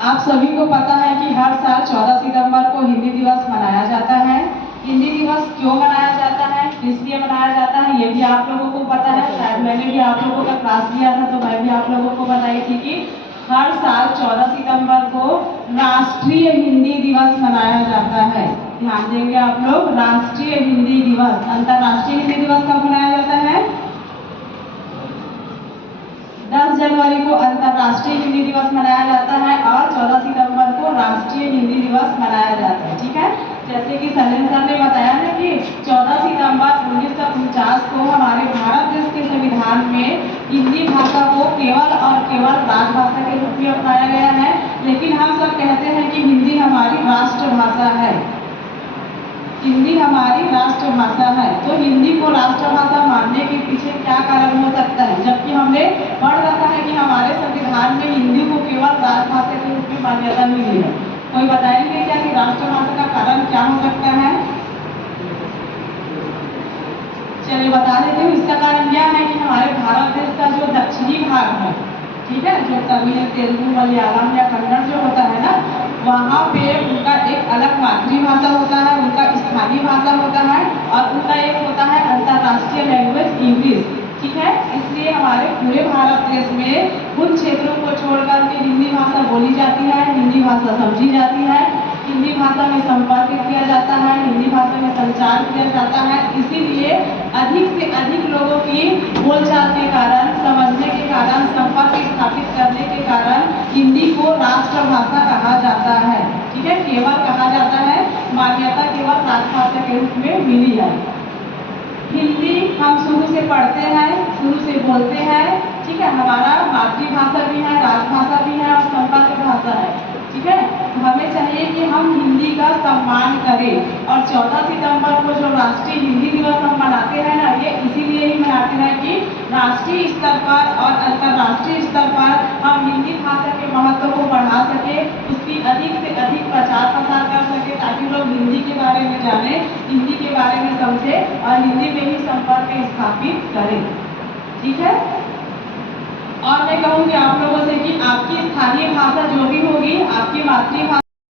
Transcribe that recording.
आप सभी को पता है कि हर साल 14 सितंबर को हिंदी दिवस मनाया जाता है। हिंदी दिवस क्यों मनाया जाता है, किस लिए मनाया जाता है, ये भी आप लोगों को पता है। शायद मैंने भी आप लोगों का क्लास लिया था तो मैं भी आप लोगों को बताई थी कि हर साल 14 सितंबर को राष्ट्रीय हिंदी दिवस मनाया जाता है। ध्यान देंगे आप लोग, राष्ट्रीय हिंदी दिवस। अंतर्राष्ट्रीय हिंदी दिवस कब मनाया जाता है? 10 जनवरी को अंतर्राष्ट्रीय हिंदी दिवस मनाया जाता है और 14 सितंबर को राष्ट्रीय हिंदी दिवस मनाया जाता है। ठीक है, जैसे कि सलीम सर ने बताया ना कि 14 सितंबर 1949 को हमारे भारत देश के संविधान में हिंदी भाषा को केवल और केवल राजभाषा के रूप में अपनाया गया है। लेकिन हम सब कहते हैं कि हिंदी हमारी राष्ट्रभाषा है, हिंदी हमारी राष्ट्रभाषा है। तो हिंदी को राष्ट्रभाषा मानने के पीछे क्या कारण हो सकता है, जबकि हमने पढ़ रखा है कि हमारे संविधान में हिंदी को केवल राजभाषा के रूप में मान्यता मिली है। कोई बताएंगे क्या कि राष्ट्रभाषा का कारण क्या हो सकता है? चलिए बता देते हूँ। इसका कारण यह है कि हमारे भारत देश का जो दक्षिणी भाग है, ठीक है, जो तमिल, तेलुगु, मलयालम या कन्नड़ जो होता है ना, वहाँ पे उनका एक अलग मातृभाषा होता है, उनका स्थानीय भाषा होता है और उनका एक होता है अंतर्राष्ट्रीय लैंग्वेज इंग्लिश। ठीक है, इसलिए हमारे पूरे भारत देश में उन क्षेत्रों को छोड़कर के हिंदी भाषा बोली जाती है, हिंदी भाषा समझी जाती है, हिंदी भाषा में संपर्क किया जाता है, हिंदी भाषा में संचार किया जाता है। इसीलिए अधिक से अधिक लोगों की बोलचाल के कारण, समझने के कारण, संपर्क स्थापित करने के कारण हिंदी को राष्ट्रभाषा कहा जाता है। ठीक है, केवल कहा जाता है, मान्यता केवल राजभाषा के रूप में मिली है। हिंदी हम शुरू से पढ़ते हैं, शुरू से बोलते हैं। ठीक है, हमारा मातृभाषा भी है, राजभाषा भी है और संपर्क भाषा है। ठीक है, तो हमें चाहिए कि हम हिंदी का सम्मान करें। और 14 सितंबर को जो राष्ट्रीय हिंदी दिवस हम मनाते हैं ना, ये इसीलिए ही मनाते हैं कि राष्ट्रीय स्तर पर और अंतर्राष्ट्रीय स्तर पर हम हिंदी भाषा के महत्व को बढ़ा सके, उसकी अधिक से अधिक प्रचार प्रसार कर सके, ताकि लोग हिंदी के बारे में जाने, हिंदी के बारे में समझे और हिंदी में ही संपर्क स्थापित करें। ठीक है, और मैं कहूँगी आप लोगों से कि आपकी स्थानीय भाषा जो भी होगी, आपकी मातृभाषा